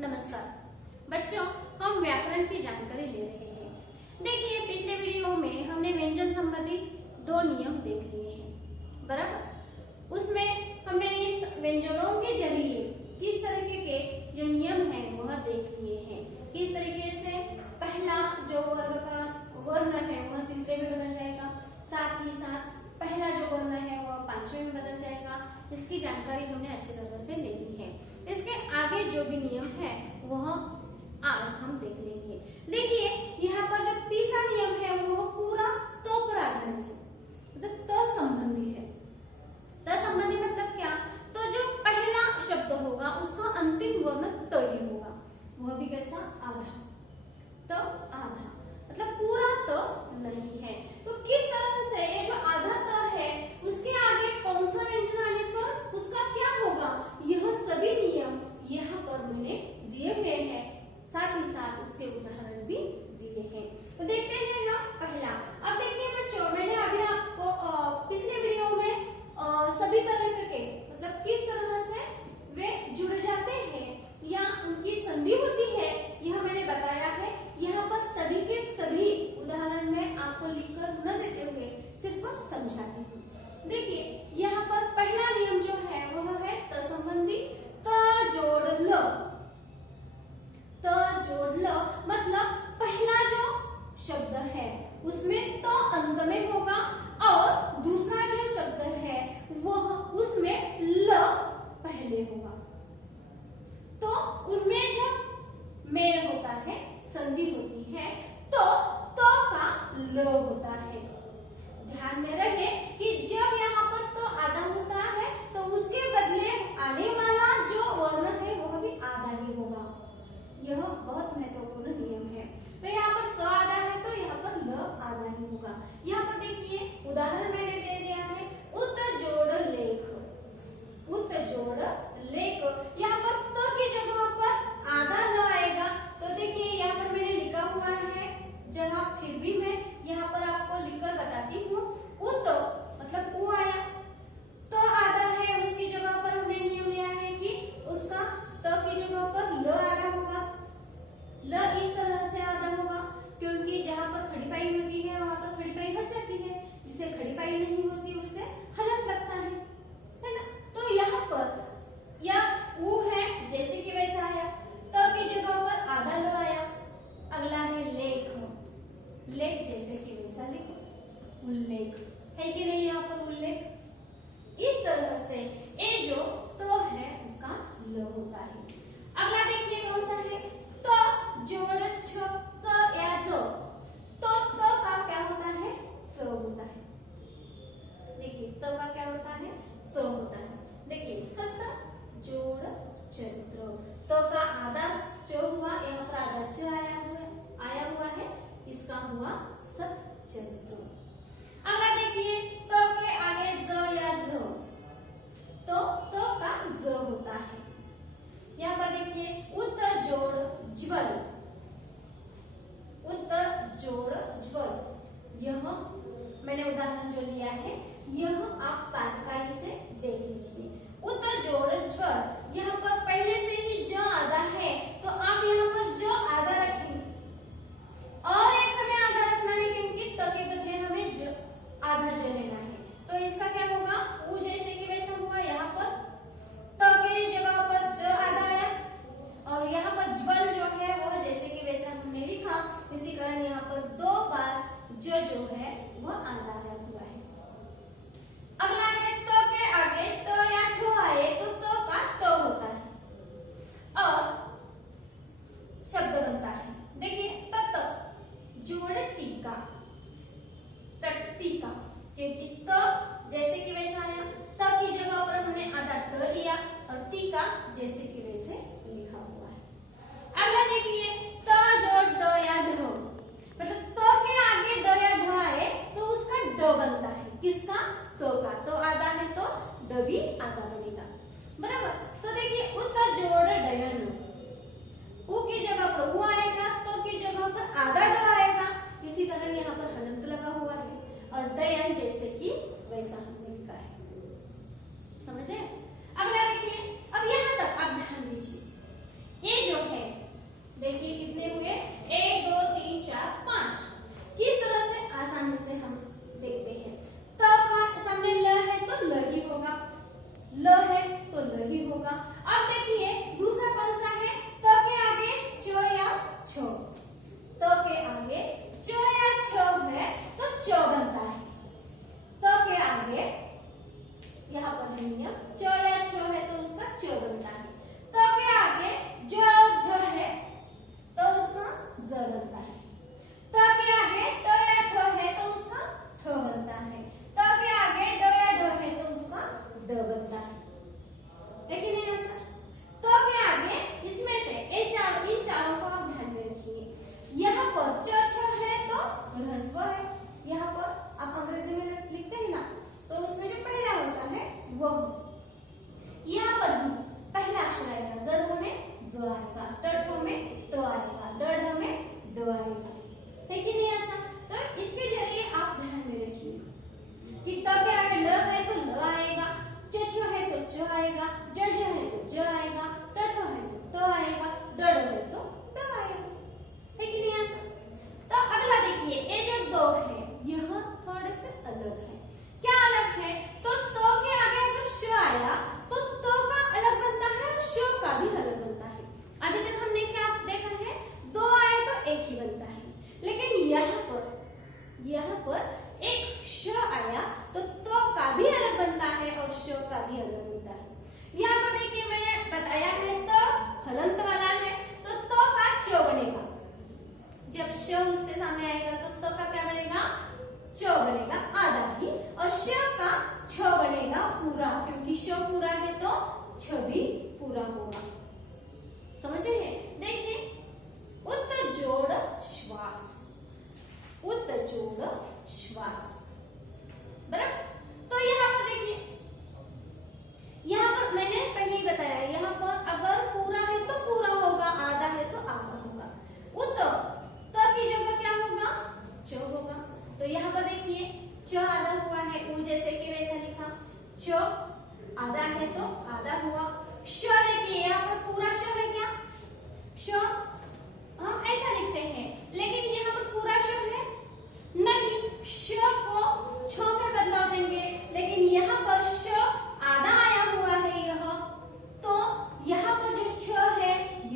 नमस्कार बच्चों, हम व्याकरण की जानकारी ले रहे हैं। देखिए, पिछले वीडियो में हमने व्यंजन संबंधी 2 नियम देख लिए हैं, बराबर। उसमें हमने इस व्यंजनों के जरिए किस तरीके के जो नियम हैं वह देख लिए हैं। किस तरीके से पहला जो वर्ग का वर्ण है वह तीसरे में बदल जाएगा, साथ ही साथ पहला जो वर्ण है वह पांचवें में बदल जाएगा। इसकी जानकारी हमने अच्छी तरह से ले ली है। इसके आगे जो भी नियम है वह आज हम देख लेंगे। देखिए, यहाँ पर जो तीसरा नियम है वह पूरा तो पर आधारित है, मतलब त संबंधी है। त संबंधी मतलब क्या? तो जो पहला शब्द होगा उसका अंतिम वर्ण त ही होगा, वह भी कैसा? आधा। तो आधा मतलब पूरा तो नहीं है। तो किस तरह से ये जो आधा त है उसके आगे कौन सा व्यंजन आने पर उसका क्या होगा, यह सभी नियम यहाँ पर मैंने दिए गए हैं, साथ ही साथ उसके उदाहरण भी दिए हैं। तो देखते हैं ना पहला। अब देखिए बच्चों, मैंने अभी आपको पिछले वीडियो में सभी तरह के मतलब किस तरह से वे जुड़ जाते हैं या उनकी संधि होती है यह मैंने बताया है। यहाँ पर सभी के सभी उदाहरण में आपको लिखकर न देते हुए सिर्फ समझाती हूँ। देखिए, यहाँ पर पहला नियम जो है वह है त संबंधी त जोड़ ल। त जोड़ ल मतलब पहला जो शब्द है उसमें त अंत में होगा और दूसरा जो शब्द है वह उसमें ल पहले होगा। तो उनमें जो मेल होता है, संधि होती है, तो का ल होता है। ध्यान में रहे कि जब यहाँ पर तो आधा होता है तो उसके बदले आने वाला जो वर्ण है वह भी आधा ही होगा। यह बहुत महत्वपूर्ण नियम है। तो यहाँ पर तो आधा है तो यहाँ पर ल आधा ही होगा। यहाँ पर देखिए उदाहरण मैंने दे दिया है, उत जोड़ लेख। उत जोड़ लेख, यहाँ पर त की जगह पर आधा ल आएगा। तो देखिए यहाँ पर मैंने लिखा हुआ है जवाब, फिर भी मैं यहाँ पर आपको लिखकर बताती हूँ। उत मतलब उ आया, तो आधा है उसकी जगह पर हमने नियम लिया है कि उसका त की जगह पर ल आधा होगा। ल इस तरह से आधा होगा क्योंकि जहाँ पर खड़ी पाई होती है वहां पर खड़ी पाई हट जाती है, जिसे खड़ी पाई नहीं होती उसे हलंत लगता है ना। तो यहाँ पर या उ है जैसे कि वैसा आया, त की जगह पर आधा ल आया। अगला है लेख। लेख जैसे कि वैसा लिखो, उल्लेख है कि नहीं यहाँ पर उल्लेख। इस तरह से ये जो तो है उसका ल होता है। अगला देखिए कौन सा है, तो जोड़ छ च या ज। तो का क्या होता है? च होता है। देखिए तो का क्या होता है? च होता है। देखिए सत जोड़ चरित्र, तो का आधा च हुआ, यहाँ पर आधा च आया हुआ है, इसका हुआ सत चरित्र। अगला देखिए तो के आगे ज या झ, तो का ज होता है। यहाँ पर देखिए उत जोड़ ज्वल। उत जोड़ ज्वल, यह मैंने उदाहरण जो लिया है यह आप पाठकारी से देख लीजिए। उत जोड़ ज्वल, यहाँ पर पहले से ही ज आधा है तो आप यहाँ पर ज आधा रखेंगे और एक हमें आधा रखना है क्योंकि त के बदले हमें आधा ज लेना है। तो इसका क्या होगा? उ जैसे कि वैसा हुआ, यहाँ पर त के जगह पर ज आधा आया और यहाँ पर ज्वल जो है वह जैसे कि वैसा हमने लिखा, इसी कारण यहाँ पर 2 बार ज जो है वह आधा आया हुआ है। अगला है त के आगे त या ठ आए तो त का ट होता है और शब्द बनता है। देखिए तत जोड़ टीका, टीका, क्योंकि त जैसे कि वैसा आया, त की जगह पर हमने आधा ट लिया और टीका जैसे कि वैसे लिखा हुआ है। अगला देखिए त जोड़ ड या ढ, मतलब त के आगे ड या ढ आए तो उसका ड बनता है। किसका? तो का। तो आधा है तो ड भी आधा बनेगा, बराबर। तो देखिए उत जोड़ डयन, उ की जगह पर उ आएगा, तो की जगह पर आधा ड आएगा, इसी कारण यहाँ पर हलंत लगा हुआ है और डयन जैसे कि वैसा हमने लिखा है। समझे? अगला देखिए, अब यहाँ तक आप ध्यान दीजिए, ये जो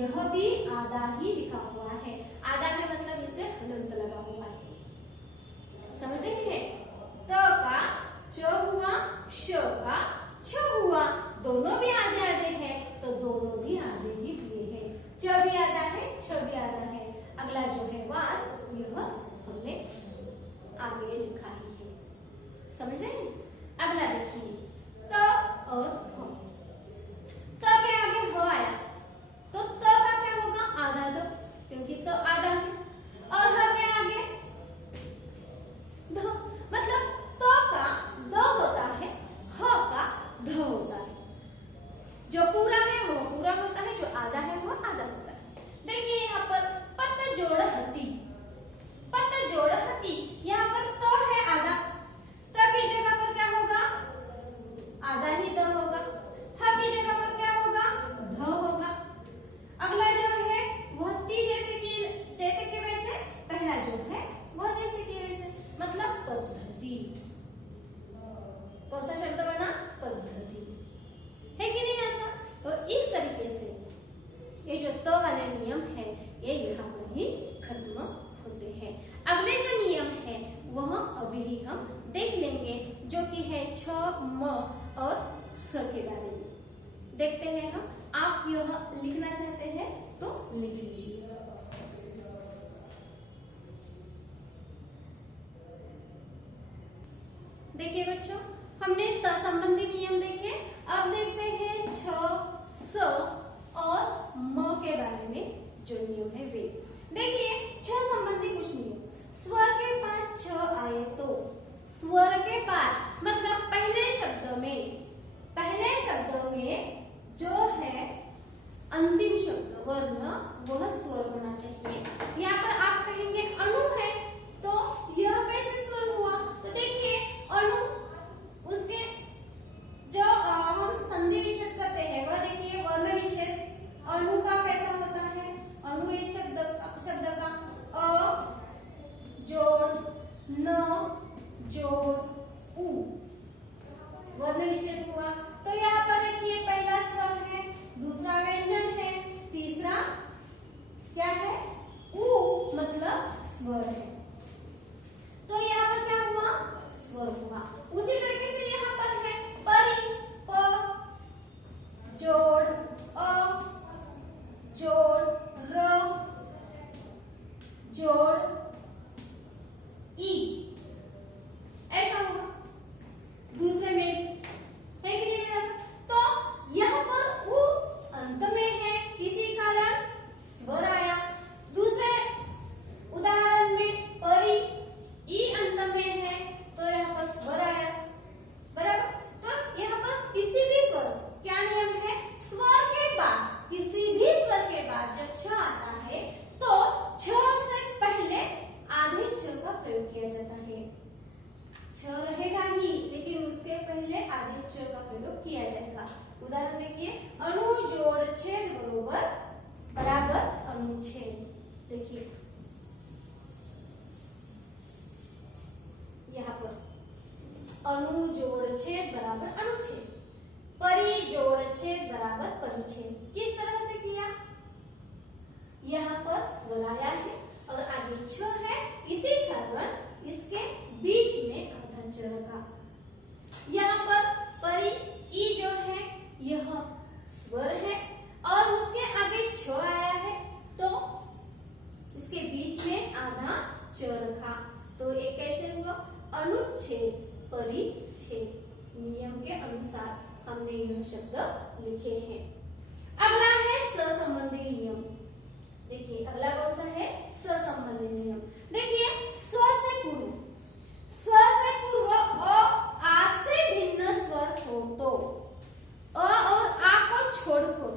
यह भी आधा ही लिखा हुआ है। आधा है मतलब इसे हलंत लगा हुआ है, समझ रहे हैं। त का च हुआ, श का छ हुआ, दोनों भी आधे आधे हैं तो दोनों भी आधे ही हुए हैं। च भी आधा है, छ भी आधा है। अगला जो है वास, यह हमने आगे लिखा ही है, समझ रहे हैं। अगला देखिए त और ह। त के आगे ह आया तो त का क्या होगा, आधा द, क्योंकि त आधा है। और ह के आगे ध, मतलब त का द होता है, ह का ध होता है। जो पूरा है वो पूरा होता है, जो आधा है वो आधा होता है। देखिए यहाँ पर पत जोड़ हती, पत जोड़ हती, यहाँ पर त है आधा, त की जगह पर क्या होगा, आधा ही द होगा। ह की जगह पर क्या होगा, ध होगा। अगला जो है वह ती, जैसे कि वैसे, पहला जो है वह जैसे कि वैसे, मतलब पद्धति। कौन सा शब्द बना, पद्धति, है कि नहीं ऐसा। तो इस तरीके से ये जो त वाले नियम है ये यहाँ पर ही खत्म होते हैं। अगले जो नियम है वह अभी ही हम देख लेंगे, जो कि है छ, म और स के बारे में देखते हैं हम। आप यह लिखना चाहते हैं तो लिख लीजिए। देखिए बच्चों, हमने त संबंधी नियम देखे, अब देखते हैं छ, स और म के बारे में जो नियम है वे। देखिए छ संबंधी कुछ नियम, स्वर के पास छ आए तो, स्वर के पास मतलब पहले शब्द में जो है अंतिम शब्द वर्ण वह स्वर होना चाहिए। यहाँ पर आप कहेंगे अणु है तो यह कैसे स्वर हुआ, तो देखिए अणु, उसके जो हम संधि विच्छेद करते हैं वह देखिए वर्ण विच्छेद अणु का कैसा होता है। अणु इस शब्द का अ जोड़ न जोड़ उ, वर्ण विच्छेद हुआ। तो यहाँ पर देखिए पहला स्वर है, दूसरा व्यंजन है, तीसरा क्या है, उ मतलब स्वर है। तो यहाँ पर क्या हुआ, स्वर हुआ। उसी तरीके से यहाँ पर है परि, प जोड़ अ जोड़ र जोड़ ई, ऐसा होगा। दूसरे में भी है कि नहीं, तो यहाँ पर उ अंत में है, इसी कारण स्वर आया। दूसरे उदाहरण में परि ई अंत में है तो यहाँ पर स्वर आया, बराबर। तो यहाँ पर किसी भी स्वर, क्या नियम है, स्वर के बाद, किसी भी स्वर के बाद जब छ आता है तो छ से पहले आधे छ का प्रयोग किया जाता है। छ रहेगा ही लेकिन उसके पहले आधे छ का प्रयोग किया जाएगा। उदाहरण देखिए, अणु जोड़ छेद बराबर अनुच्छेद। देखिए यहाँ पर अणु जोड़ छेद बराबर अनुच्छेद, परि जोड़ छेद बराबर परिच्छेद। किस तरह से किया, यहाँ पर स्वर आया है और आगे छ है, इसी कारण इसके बीच में आधा च रखा। यहाँ पर परि ई जो है यह स्वर है और उसके आगे छ आया है तो इसके बीच में आधा च रखा, तो ये कैसे हुआ, अनुच्छेद परिच्छेद। नियम के अनुसार हमने यह शब्द लिखे हैं। अगला है स संबंधी नियम। देखिए अगला कौन सा है, स संबंधी नियम। देखिए स से पूर्व अ आ से भिन्न स्वर हो तो, अ और आ को छोड़कर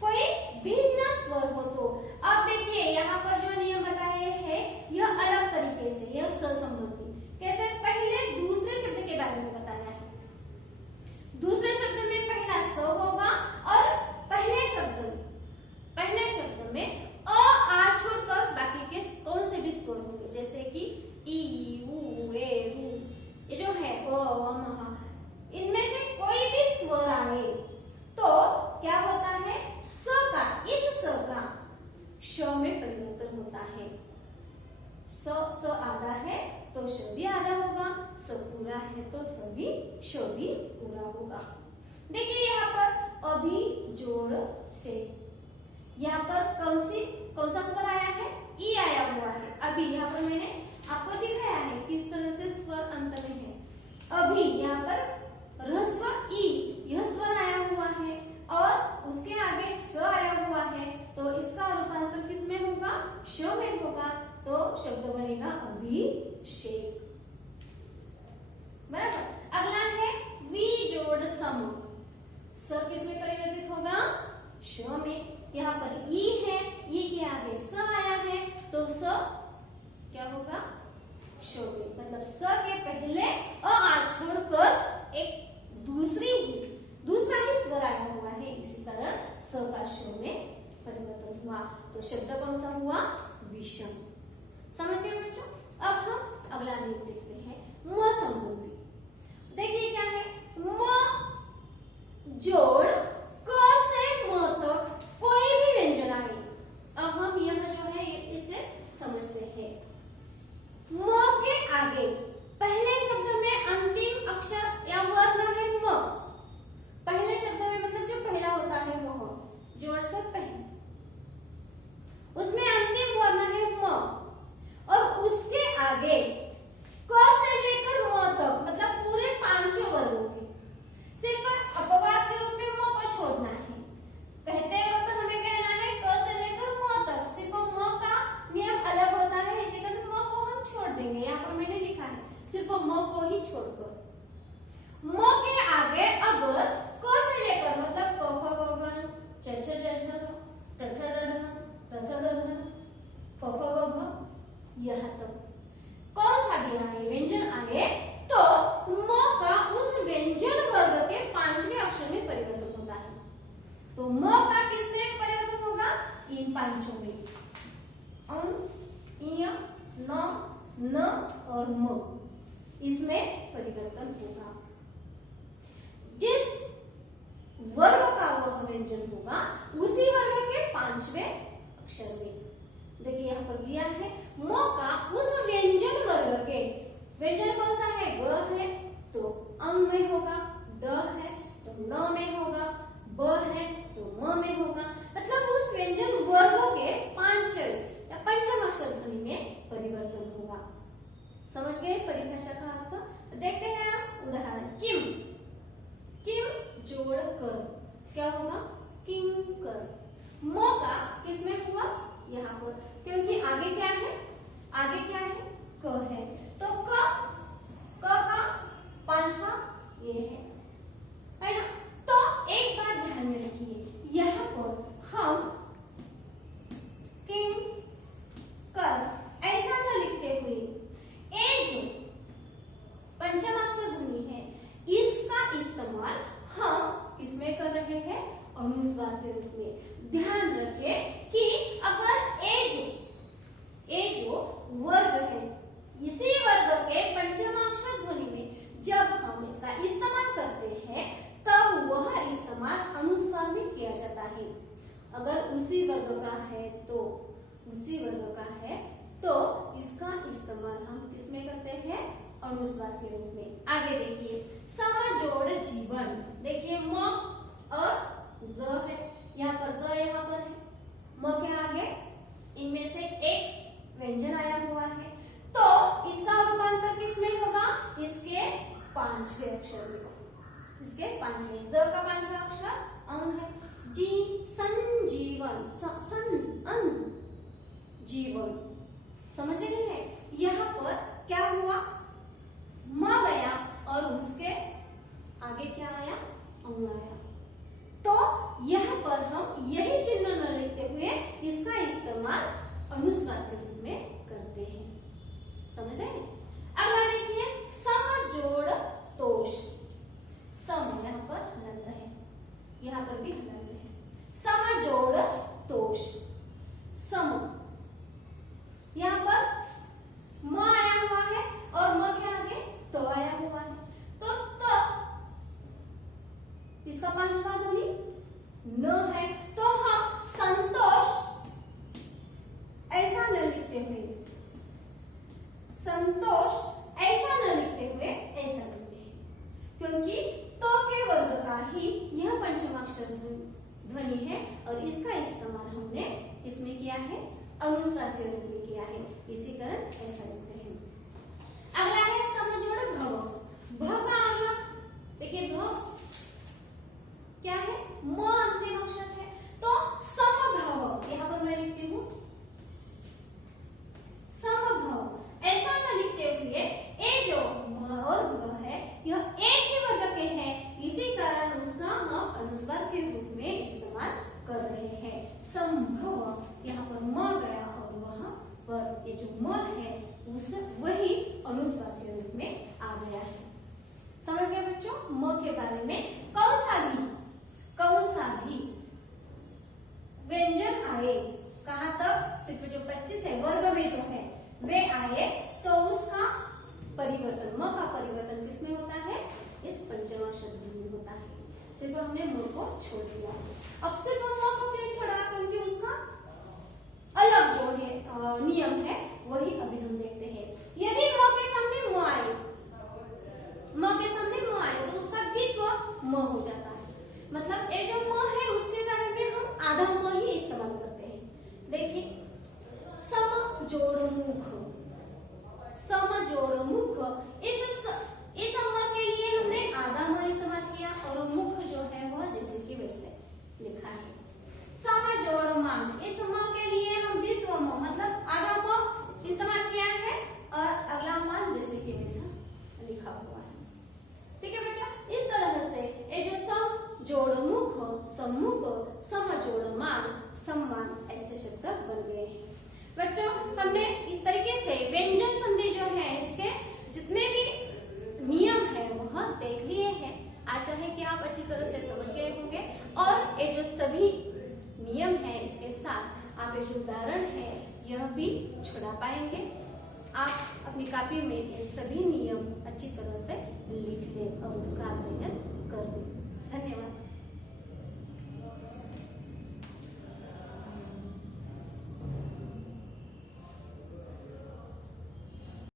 कोई भिन्न स्वर हो तो। अब देखिए यहाँ पर जो नियम बताए हैं यह अलग तरीके से, यह स संबंधी कैसे, पहले दूसरे शब्द के बारे में बताया है। दूसरे शब्द में पहला स होगा और पहले शब्द में अ आ छोड़कर बाकी के कौन से भी स्वर होंगे, जैसे कि ई उ ए उ, ये जो है इनमें से कोई भी स्वर आए तो क्या होता है, श में परिवर्तन होता है। स आधा है तो श भी आधा होगा, स पूरा है तो स भी श भी पूरा होगा। देखिए यहाँ पर अभी जोड़ से, यहाँ पर कौन सा स्वर आया है? ई आया हुआ है। अभी यहाँ पर मैंने आपको दिखाया है किस तरह से स्वर अंत में है। अभी यहाँ पर ह्रस्व ई यह स्वर आया हुआ है और उसके आगे स आया हुआ है, तो इसका रूपांतर किस में होगा? श में होगा, तो शब्द बनेगा अभिषेक। बराबर। अगला है वी जोड़ सम। स किस में परिवर्तित होगा? श में। यहाँ पर ई है, ई के आगे स आया है तो स क्या होगा? श में। मतलब स के पहले आ छोड़कर एक दूसरा ही स्वर आया हुआ है, इसी कारण स का श में परिवर्तन हुआ, तो शब्द कौन सा हुआ? विषम। समझ गए बच्चों? अब हम अगला नियम देखते हैं, म संबंधी। देखिए क्या है? म जोड़ क से म तक कोई भी व्यंजन आए। अब हम यह जो है इसे समझते हैं। म के आगे पहले शब्द में अंतिम अक्षर या वर्ण है म। पहले शब्द में मतलब जो पहला होता है वह जोड़ से पहले, उसमें अंतिम वर्ण है म, और उसके आगे क से लेकर म तक मतलब पूरे पांचों वर्गों के सिर्फ अपवाद के रूप में म को छोड़ना है। कहते वक्त हमें कहना है क से लेकर म तक, सिर्फ म का नियम अलग होता है, इसी कारण म को हम छोड़ देंगे। यहाँ पर मैंने लिखा है सिर्फ म को ही छोड़कर। म के आगे अब क से लेकर मतलब क ख ग घ च छ ज झ ट ठ ड ढ त थ द ध प फ ग घ यह तक कौन सा भी आए व्यंजन आए तो म का उस व्यंजन वर्ग के पांचवें अक्षर में परिवर्तन होता है। तो म का किसमें परिवर्तन होगा? इन पांचों में, अं, इय, न, न और म, इसमें परिवर्तन होगा। जिस वर्ग का वह व्यंजन होगा उसी वर्ग के पांचवें अक्षर में। देखिए यहाँ पर दिया है म का उस व्यंजन वर्ग के, व्यंजन कौन सा है? ग है तो अंग में होगा, ड है तो न में होगा, ब है तो म में होगा, मतलब उस व्यंजन वर्गों के पांच या पंचम अक्षर ध्वनि में परिवर्तन होगा। समझ गए परिभाषा का अर्थ? देखते हैं आप उदाहरण। किम, किम जोड़ कर क्या होगा? किंकर। म का किसमें हुआ? यहाँ पर, क्योंकि आगे क्या है? आगे क्या है? क है, तो क का पांचवा ये है ना? तो एक बात ध्यान में रखिए, यहाँ पर हम किंग कर ऐसा न लिखते हुए ए जो पंचम अक्षर ध्वनि है इसका इस्तेमाल हम इसमें कर रहे हैं अनुस्वार के रूप में। ध्यान रखें कि अगर ए जो वर्ग है, इसी वर्ग के पंचम अक्षर ध्वनि में जब हम इसका इस्तेमाल करते हैं तब वह इस्तेमाल अनुस्वार में किया जाता है। अगर उसी वर्ग का है तो इसका इस्तेमाल हम किसमें करते हैं? अनुस्वार के रूप में। आगे देखिए, सम जोड़ जीवन। देखिए म और ज है, यहाँ पर ज यहाँ पर है, म के आगे इनमें से एक व्यंजन आया हुआ है, तो इसका रूपांतर किसमें होगा? इसके पांचवें अक्षर में। इसके पांचवें, ज का पांचवा अक्षर अंग है। जी संजीवन, जीवन। समझ रहे हैं? यहाँ पर क्या हुआ? म गया और उसके आगे क्या आया? अंग आया। तो यहाँ पर हम यही चिन्ह न लिखते हुए इसका इस्तेमाल अनुस्वार के रूप में करते हैं। समझ आए? अगला देखिए, सम जोड़ तोष। सम यहाँ पर हलंत है, यहाँ पर भी हलंत है। सम जोड़ तोष। सम यहाँ पर म आया हुआ है और म के आगे तो आया हुआ है, तो इसका पांचवा ध्वनि न है, तो हम संतोष इसका इस्तेमाल हमने इसमें किया है, अनुस्वार के रूप में किया है, इसी कारण ऐसा लिखते हैं। अगला है समजोड़ भव। भ का आगा देखिए, भ क्या है, म अंतिम अक्षर है, तो समभव यहाँ पर मैं लिखती हूँ समभव। ऐसा न लिखते हुए ये जो म और भ है यह एक ही वर्ग के हैं, इसी कारण उसका हम अनुस्वार के रूप में इस्तेमाल कर रहे हैं। संभव यहाँ पर म गया और वहां पर ये जो म है उस वही अनुस्वार के रूप में आ गया है। समझ गए बच्चों म के बारे में? कौन सा भी व्यंजन आए, कहाँ तक? सिर्फ जो 25 है वर्ग में जो है वे आए तो उसका परिवर्तन, म का परिवर्तन किसमें होता है? इस पंचमाक्षर में होता है। सिर्फ हमने म को छोड़ दिया। अब सिर्फ हम म को क्यों छोड़ा? क्योंकि उसका अलग जो है नियम है वही अभी हम देखते हैं। यदि म के सामने म आए, म के सामने म आए तो उसका द्वित्व म हो जाता है। मतलब ये जो म है उसके बारे में हम आधा म ही इस्तेमाल करते हैं। देखिए, सम जोड़ मुख, सम जोड़ मुख, इस म के लिए हमने आधा म इस्तेमाल किया और मुख जो है वह जैसे कि वैसे लिखा है। सम जोड़ मान, इस म के लिए हम द्वित्व म मतलब आधा म इस्तेमाल किया है और अगला मान जैसे कि वैसा लिखा हुआ है। ठीक है बच्चा, इस तरह से ये जो सम जोड़ मुख, सम्मुख, सम जोड़ मान, सम्मान ऐसे शब्द बन गए हैं। बच्चों हमने इस तरीके से व्यंजन संधि जो है इसके जितने भी नियम है वह देख लिए हैं। आशा है कि आप अच्छी तरह से समझ गए होंगे और ये जो सभी नियम है इसके साथ आप ये जो उदाहरण है यह भी छुड़ा पाएंगे। आप अपनी कॉपी में ये सभी नियम अच्छी तरह से लिख लें और उसका